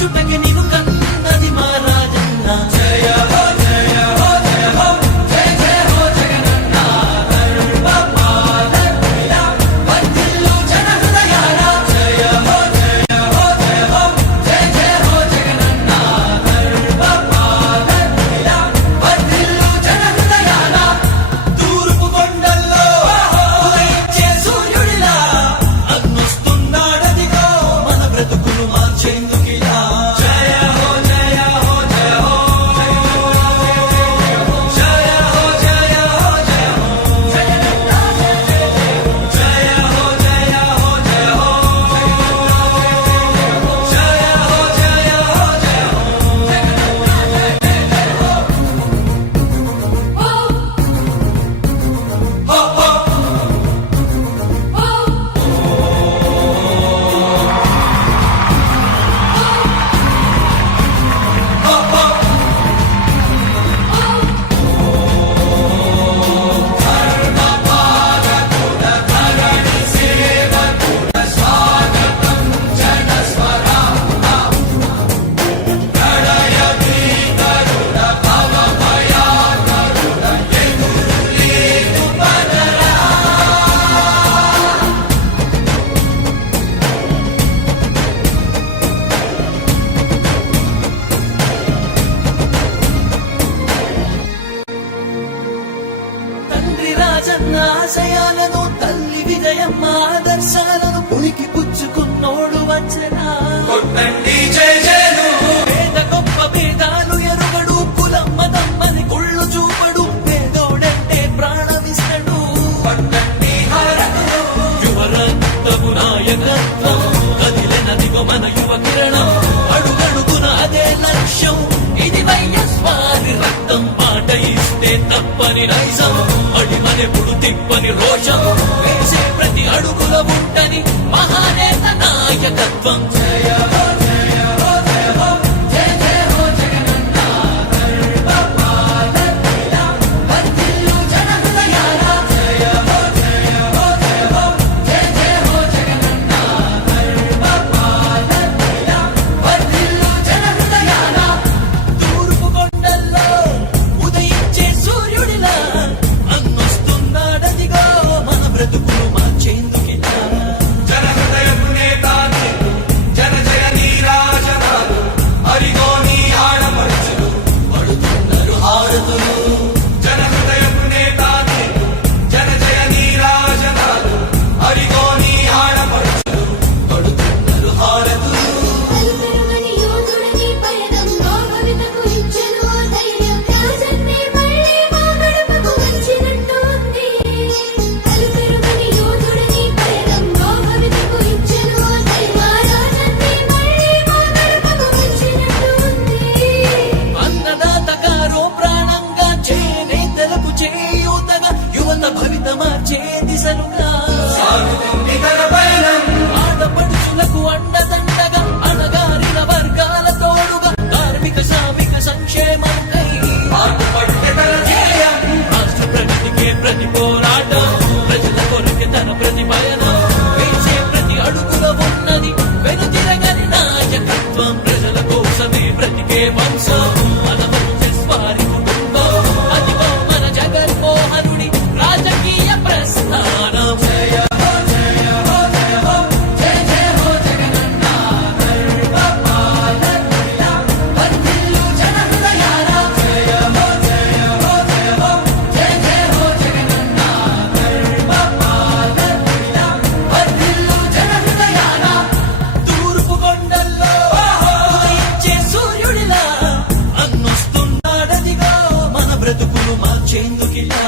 మార్చుటకి నీకు కన్నది మా రాజన్న. జయ హో జయ హో జయ హో జయ జయ హో జగనన్న. ధర్మపాలకుడా వర్ధిల్లు జన హృదయాల. జయ హో జయ హో జయ హో జయ జయ హో జగనన్న. ధర్మపాలకుడా వర్ధిల్లు జన హృదయాల. తూర్పు కొండల్లో ఉదయించే సూర్యుడిలా అన్నొస్తున్నాడదిగో మన బ్రతుకును మార్చేందుకిలా. జయ హో జయ హో జయ హో జయ హో జయ హో జయ హో జయ హో జగనన్న. జయ హో జయ హో జయ హో జయ హో జయ హో జయ హో తండ్రి రాజన్న ఆశయాలను తల్లి విజయమ్మ ఆదర్శాలను పులికి పుచ్చుకున్నోడు వచ్చనా. కొట్టండి జయ జయను. పేద గొప్ప భేదాలు ఎరుగడు, కులం మతమ్మని కుళ్ళు చూపడు, పేదోడంటే ప్రాణమిస్తడు. పట్టండి హారతులు. యువరక్తము నాయకత్వం కదిలినదిగో మన యువ కిరణం. అడుగడుగున అదే లక్ష్యం, ఇది వైఎస్వారి రక్తం. మాట ఇస్తే తప్పని నైజం, అడిమనెప్పుడు తిప్పని రోషం, వేసే ప్రతి అడుగుల ఉంటని మహానేత నాయకత్వం. జయ హో జయ హో జయ హో జయ జయ హో జగనన్న. ధర్మపాలకుడా వర్ధిల్లు జన హృదయాల. జయ హో జయ హో జయ హో జయ జయ హో జగనన్న. ధర్మపాలకుడా వర్ధిల్లు జన హృదయాల. తూర్పు కొండల్లో ఉదయించే సూర్యుడిలా అన్నొస్తున్నాడదిగో మన బ్రతుకును మార్చేందుకిలా. జన హృదయపు నేత నీవు, జన జయ నీరాజనాలు, అరిగో నీ ఆడపడుచులు పడుతున్నారు హారతులు. జన హృదయపు నేత నీవు, జన జయ నీరాజనాలు, అరిగో నీ ఆడపడుచులు పడుతున్నారు హారతులు. అలుపెరుగని యోధుడని పయనంలో భవితకు ఇచ్చెను ఆ ధైర్యం. రాజన్నే మళ్ళీ మా గడపకు వచ్చినట్టు ఉంది. అలుపెరుగని యోధుడని పయనంలో భవితకు ఇచ్చెను ఆ ధైర్యం. రాజన్నే మళ్ళీ మా గడపకు వచ్చినట్టు ఉంది. అన్నదాత గారో ప్రాణంగా, చేనేతలకు చేయూతగా, యువత భవిత మార్చే దిశలుగా సాగుతుంది తన పయనం. ఆడపడుచులకు అండదండగా, అణగారిన వర్గాల తోడుగా, కార్మిక శ్రామిక సంక్షేమంకై పాటుపడే తన ధ్యేయం. రాష్ట్ర ప్రగతికే ప్రతి పోరాటం, ప్రజల కొరకే తన ప్రతి పయనం, వేసే ప్రతి అడుగుల ఉన్నది వెనుతిరగని నాయకత్వం. ప్రజల కోసమే బ్రతికే వంశం మన వైఎస్వారి కుటుంబం. అదిగో మన జగన్మోహనుడి రాజకీయ ప్రస్థానం. జయ హో జయ హో జయ హో జయ జయ హో జగనన్న. ధర్మపాలకుడా వర్ధిల్లు జన హృదయాల. జయ హో జయ హో జయ హో జయ జయ హో జగనన్న. ధర్మపాలకుడా వర్ధిల్లు జన హృదయాల. తూర్పు కొండల్లో ఉదయించే సూర్యుడిలా అన్నొస్తున్నాడదిగో మన బ్రతుకును మార్చేందుకిలా.